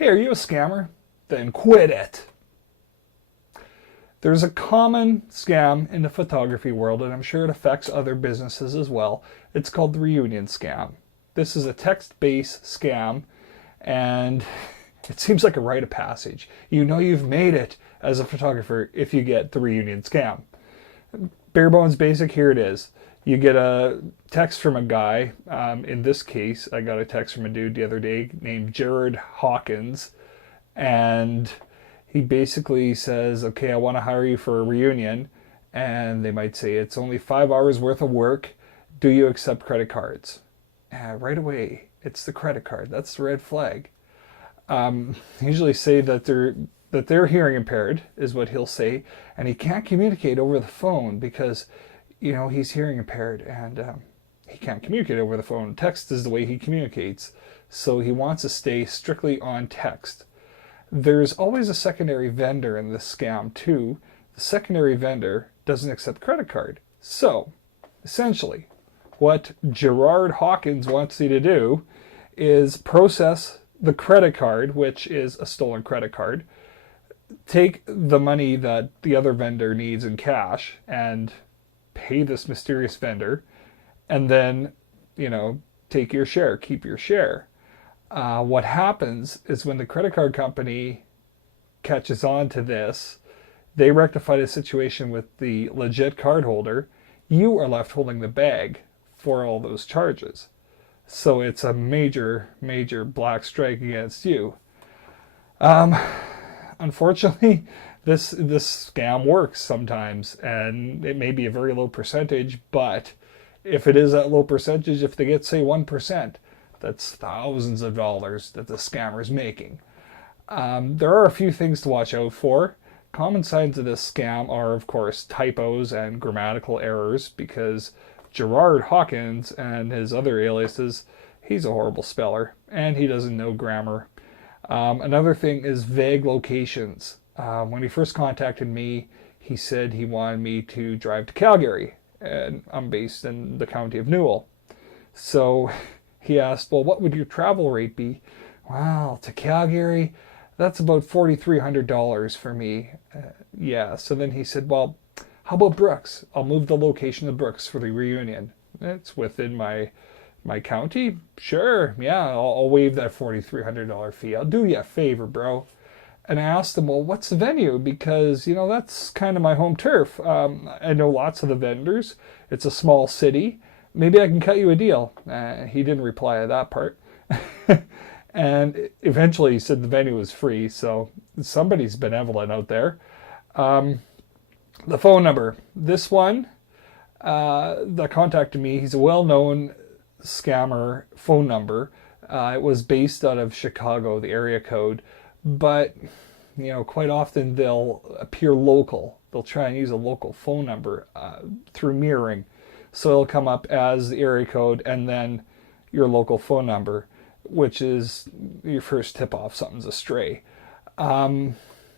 Hey, are you a scammer? Then quit it. There's a common scam in the photography world, and I'm sure it affects other businesses as well. It's called the reunion scam. This is a text-based scam, and it seems like a rite of passage. You know you've made it as a photographer if you get the reunion scam. Bare bones basic, here it is. You get a text from a guy. In this case, I got a text from a dude the other day named Jared Hawkins, and he basically says, okay, I want to hire you for a reunion. And they might say, it's only 5 hours worth of work. Do you accept credit cards? Right away, it's the credit card. That's the red flag. Usually say that they're hearing impaired, is what he'll say. And he can't communicate over the phone because, he's hearing impaired, and he can't communicate over the phone. Text is the way he communicates. So he wants to stay strictly on text. There's always a secondary vendor in this scam too. The secondary vendor doesn't accept credit card. So, essentially, what Gerard Hawkins wants you to do is process the credit card, which is a stolen credit card, take the money that the other vendor needs in cash and pay this mysterious vendor, and then, take your share, keep your share. What happens is when the credit card company catches on to this, they rectify the situation with the legit cardholder. You are left holding the bag for all those charges. So it's a major, major black strike against you. Unfortunately, this scam works sometimes, and it may be a very low percentage, but if it is that low percentage, if they get, say, 1%, that's thousands of dollars that the scammer's making. There are a few things to watch out for. Common signs of this scam are, of course, typos and grammatical errors, because Gerard Hawkins and his other aliases, he's a horrible speller, and he doesn't know grammar. Another thing is vague locations. When he first contacted me, he said he wanted me to drive to Calgary, and I'm based in the county of Newell. So he asked, well, what would your travel rate be? Well, to Calgary, that's about $4,300 for me. Yeah, so then he said, well, how about Brooks? I'll move the location of Brooks for the reunion. It's within my county? Sure, yeah, I'll waive that $4,300 fee. I'll do you a favor, bro. And I asked him, well, what's the venue? Because, that's kind of my home turf. I know lots of the vendors. It's a small city. Maybe I can cut you a deal. He didn't reply to that part. And eventually he said the venue was free, so somebody's benevolent out there. The phone number. This one that contacted me, he's a well-known scammer phone number. It was based out of Chicago, the area code. But, quite often they'll appear local. They'll try and use a local phone number through mirroring. So it'll come up as the area code and then your local phone number, which is your first tip-off something's astray. They'll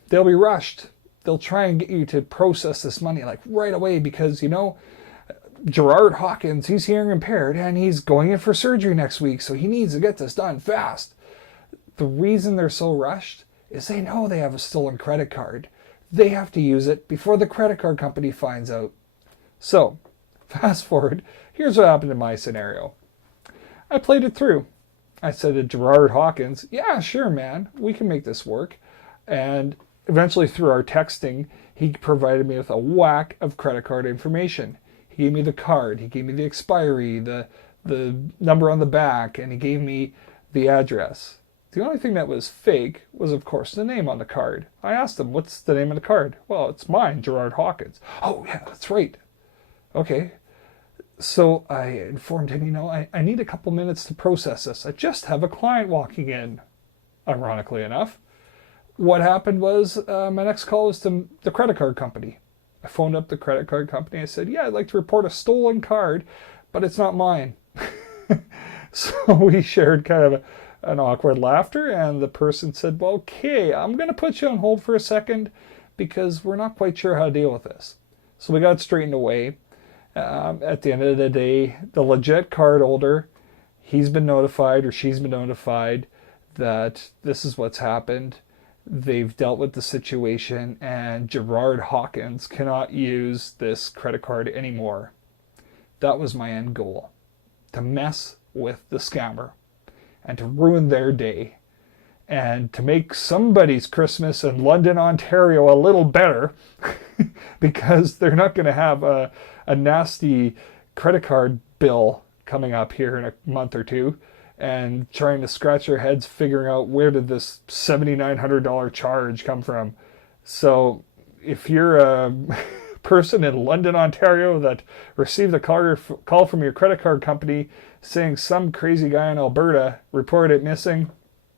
be rushed. They'll try and get you to process this money like right away because, Gerard Hawkins, he's hearing impaired and he's going in for surgery next week, so he needs to get this done fast. The reason they're so rushed is they know they have a stolen credit card. They have to use it before the credit card company finds out. So, fast forward, here's what happened in my scenario. I played it through. I said to Gerard Hawkins, yeah, sure, man, we can make this work. And eventually through our texting, he provided me with a whack of credit card information. He gave me the card, he gave me the expiry, the number on the back, and he gave me the address. The only thing that was fake was, of course, the name on the card. I asked him, what's the name of the card? Well, it's mine, Gerard Hawkins. Oh, yeah, that's right. Okay. So I informed him, I need a couple minutes to process this. I just have a client walking in, ironically enough. What happened was my next call was to the credit card company. I phoned up the credit card company. I said, yeah, I'd like to report a stolen card, but it's not mine. So we shared kind of an awkward laughter, and the person said, well, okay, I'm going to put you on hold for a second because we're not quite sure how to deal with this. So we got straightened away. At the end of the day, the legit card holder, he's been notified or she's been notified. that this is what's happened. They've dealt with the situation, and Gerard Hawkins cannot use this credit card anymore. That was my end goal, to mess with the scammer and to ruin their day and to make somebody's Christmas in London, Ontario a little better because they're not going to have a nasty credit card bill coming up here in a month or two and trying to scratch their heads figuring out where did this $7,900 charge come from. So if you're a person in London, Ontario that received a call from your credit card company saying some crazy guy in Alberta reported it missing,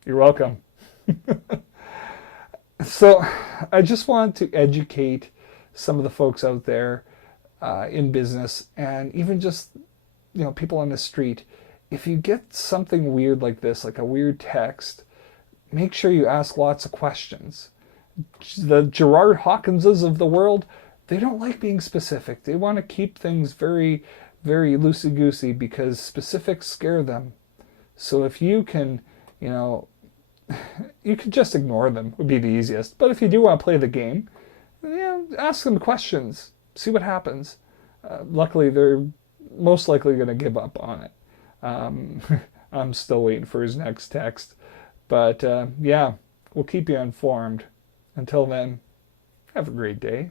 you're welcome. So I just want to educate some of the folks out there in business, and even just people on the street. If you get something weird like this, like a weird text, make sure you ask lots of questions. The Gerard Hawkinses of the world, they don't like being specific. They want to keep things very, very loosey-goosey because specifics scare them. So if you can, you can just ignore them, would be the easiest. But if you do want to play the game, ask them questions. See what happens. Luckily, they're most likely going to give up on it. I'm still waiting for his next text. But yeah, we'll keep you informed. Until then, have a great day.